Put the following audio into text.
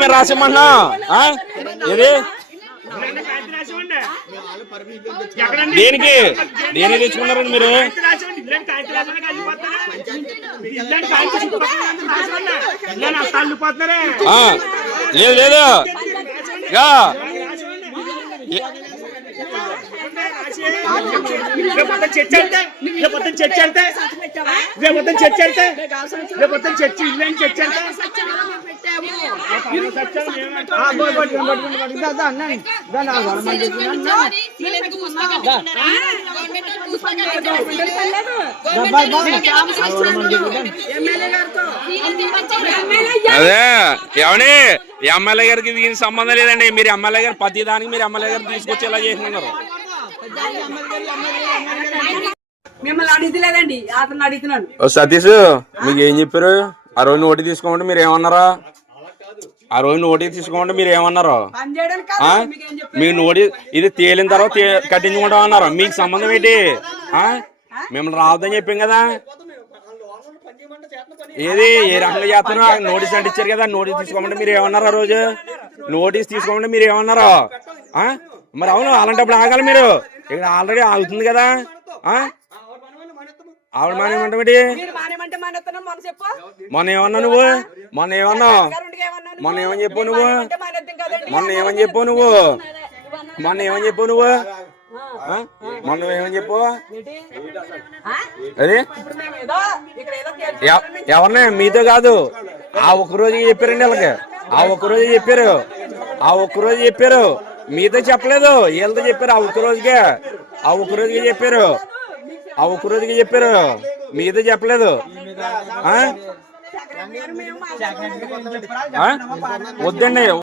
మేము రాసిమ్మన్నా ఆ? ఏది? దేనికి? దేని తెచ్చుకున్నారండి మీరు? లేదు లేదు. वे वतन नहीं అదే ఏమని? ఎమ్మెల్యే గారికి దీనికి సంబంధం లేదండి. మీరు ఎమ్మెల్యే గారు ప్రతి దానికి మీరు ఎమ్మెల్యే గారు మిమ్మల్ని అతను అడుగుతున్నాను. ఓ సతీష్ మీకు ఏం చెప్పారు? ఆ రోజు నోటి తీసుకోమంటే మీరు ఏమన్నారా? ఆ రోజు నోటి తీసుకోమంటే మీరు ఏమన్నారు? మీకు నోటి ఇది తేలిన తర్వాత కట్టించుకుంటాం అన్నారు మీకు సంబంధం ఏంటి? ఆ? మిమ్మల్ని రావద్దని చెప్పాం కదా. ఏది? ఏ రకంగా చేస్తారో ఆ నోటీస్ అంటించారు కదా నోటీస్ తీసుకోమంటే మీరు ఏమన్నారు ఆ రోజు? నోటీస్ తీసుకోమంటే మీరు ఏమన్నారు? మరి అవును అలాంటప్పుడు ఆగాలి మీరు. ఇక్కడ ఆల్రెడీ ఆగుతుంది కదా? ఆవిడ మానేమంటే మొన్న ఏమన్నా నువ్వు? మొన్న ఏమన్నావు? మొన్న ఏమని చెప్పావు నువ్వు. మొన్న ఏమని చెప్పావు నువ్వు? మొన్న ఏమని చెప్పావు నువ్వు? మొన్న ఏమని చెప్పు? అది? ఎవరిని? మీతో కాదు. ఆ ఒక్కరోజు చెప్పారండి వాళ్ళకి. ఆ ఒక్క రోజు చెప్పారు. ఆ ఒక్క రోజు చెప్పారు. మీతో చెప్పలేదు. వీళ్ళతో చెప్పారు. ఆ ఒక్క రోజుకే. ఆ ఒక్క రోజుకి చెప్పారు. ఆ ఒక్క రోజుకి చెప్పారు. మీతో చెప్పలేదు. ఆ? వద్దండి.